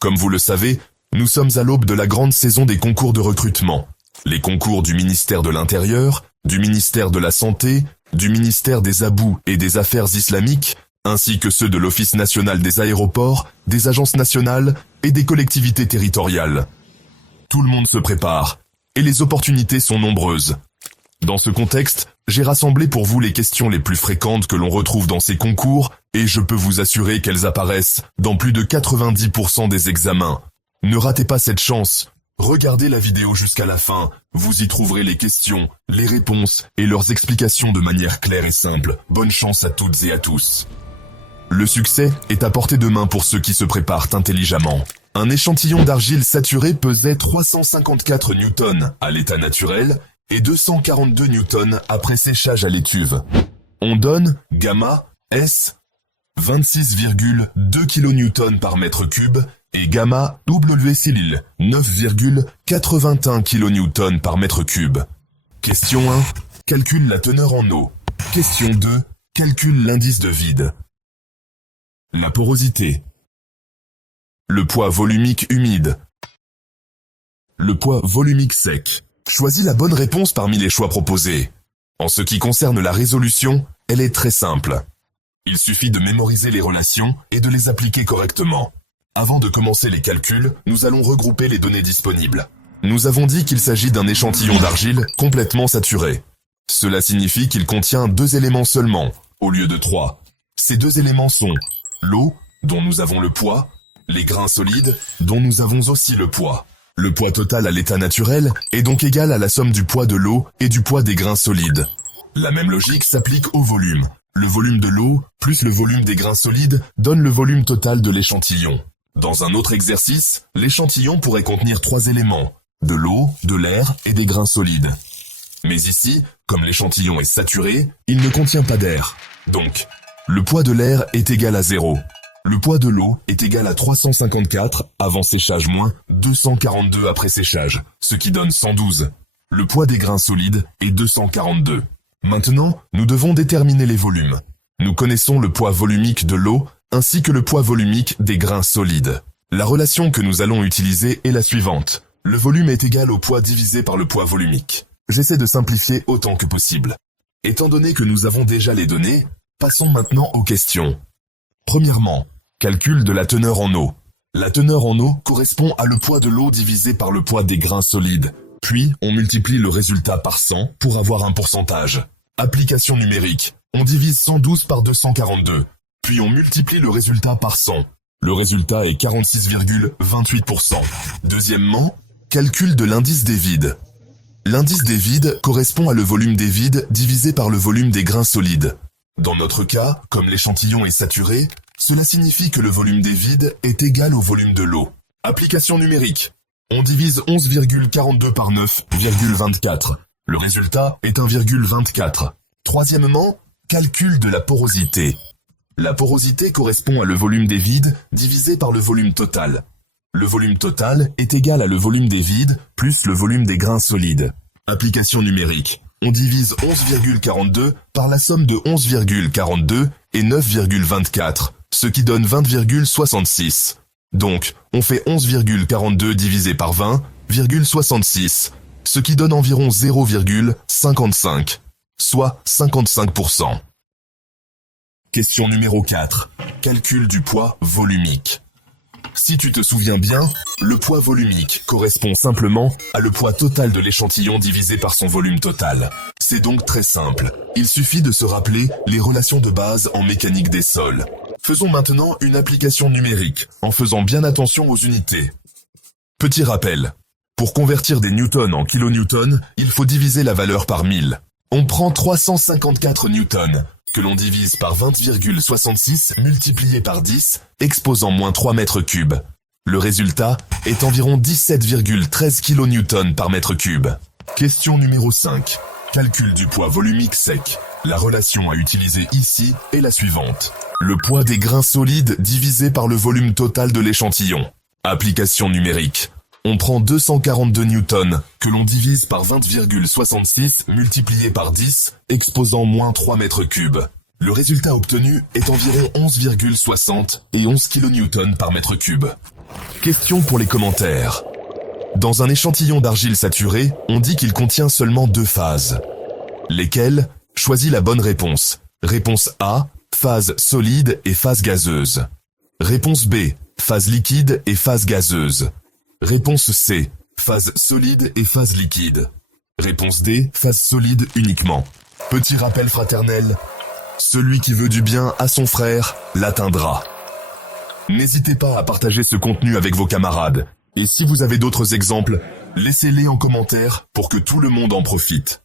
Comme vous le savez, nous sommes à l'aube de la grande saison des concours de recrutement. Les concours du ministère de l'Intérieur, du ministère de la Santé, du ministère des Abous et des Affaires islamiques, ainsi que ceux de l'Office national des aéroports, des agences nationales et des collectivités territoriales. Tout le monde se prépare, et les opportunités sont nombreuses. Dans ce contexte, j'ai rassemblé pour vous les questions les plus fréquentes que l'on retrouve dans ces concours, et je peux vous assurer qu'elles apparaissent dans plus de 90% des examens. Ne ratez pas cette chance. Regardez la vidéo jusqu'à la fin, vous y trouverez les questions, les réponses et leurs explications de manière claire et simple. Bonne chance à toutes et à tous. Le succès est à portée de main pour ceux qui se préparent intelligemment. Un échantillon d'argile saturée pesait 354 newtons à l'état naturel et 242 newtons après séchage à l'étuve. On donne gamma S 26,2 kN par mètre cube et gamma W Cilil 9,81 kN par mètre cube. Question 1. Calcule la teneur en eau. Question 2. Calcule l'indice de vide. La porosité. Le poids volumique humide. Le poids volumique sec. Choisis la bonne réponse parmi les choix proposés. En ce qui concerne la résolution, elle est très simple. Il suffit de mémoriser les relations et de les appliquer correctement. Avant de commencer les calculs, nous allons regrouper les données disponibles. Nous avons dit qu'il s'agit d'un échantillon d'argile complètement saturé. Cela signifie qu'il contient 2 éléments seulement, au lieu de 3. Ces 2 éléments sont l'eau, dont nous avons le poids, les grains solides, dont nous avons aussi le poids. Le poids total à l'état naturel est donc égal à la somme du poids de l'eau et du poids des grains solides. La même logique s'applique au volume. Le volume de l'eau plus le volume des grains solides donne le volume total de l'échantillon. Dans un autre exercice, l'échantillon pourrait contenir 3 éléments, de l'eau, de l'air et des grains solides. Mais ici, comme l'échantillon est saturé, il ne contient pas d'air. Donc, le poids de l'air est égal à 0. Le poids de l'eau est égal à 354 avant séchage moins 242 après séchage, ce qui donne 112. Le poids des grains solides est 242. Maintenant, nous devons déterminer les volumes. Nous connaissons le poids volumique de l'eau ainsi que le poids volumique des grains solides. La relation que nous allons utiliser est la suivante. Le volume est égal au poids divisé par le poids volumique. J'essaie de simplifier autant que possible. Étant donné que nous avons déjà les données, passons maintenant aux questions. Premièrement, calcul de la teneur en eau. La teneur en eau correspond à le poids de l'eau divisé par le poids des grains solides. Puis, on multiplie le résultat par 100 pour avoir un pourcentage. Application numérique. On divise 112 par 242. Puis on multiplie le résultat par 100. Le résultat est 46,28%. Deuxièmement, calcul de l'indice des vides. L'indice des vides correspond à le volume des vides divisé par le volume des grains solides. Dans notre cas, comme l'échantillon est saturé, cela signifie que le volume des vides est égal au volume de l'eau. Application numérique. On divise 11,42 par 9,24. Le résultat est 1,24. Troisièmement, calcul de la porosité. La porosité correspond à le volume des vides divisé par le volume total. Le volume total est égal à le volume des vides plus le volume des grains solides. Application numérique. On divise 11,42 par la somme de 11,42 et 9,24, ce qui donne 20,66. Donc, on fait 11,42 divisé par 20,66, ce qui donne environ 0,55, soit 55%. Question numéro 4. Calcul du poids volumique. Si tu te souviens bien, le poids volumique correspond simplement à le poids total de l'échantillon divisé par son volume total. C'est donc très simple. Il suffit de se rappeler les relations de base en mécanique des sols. Faisons maintenant une application numérique, en faisant bien attention aux unités. Petit rappel. Pour convertir des newtons en kilonewtons, il faut diviser la valeur par 1000. On prend 354 newtons, que l'on divise par 20,66 multiplié par 10, exposant moins 3 mètres cubes. Le résultat est environ 17,13 kN par mètre cube. Question numéro 5. Calcul du poids volumique sec. La relation à utiliser ici est la suivante. Le poids des grains solides divisé par le volume total de l'échantillon. Application numérique. On prend 242 newtons, que l'on divise par 20,66 multiplié par 10, exposant moins 3 mètres cubes. Le résultat obtenu est environ 11,60 et 11 kN par mètre cube. Question pour les commentaires. Dans un échantillon d'argile saturée, on dit qu'il contient seulement 2 phases. Lesquelles? Choisis la bonne réponse. Réponse A, phase solide et phase gazeuse. Réponse B, phase liquide et phase gazeuse. Réponse C, phase solide et phase liquide. Réponse D, phase solide uniquement. Petit rappel fraternel, celui qui veut du bien à son frère l'atteindra. N'hésitez pas à partager ce contenu avec vos camarades. Et si vous avez d'autres exemples, laissez-les en commentaire pour que tout le monde en profite.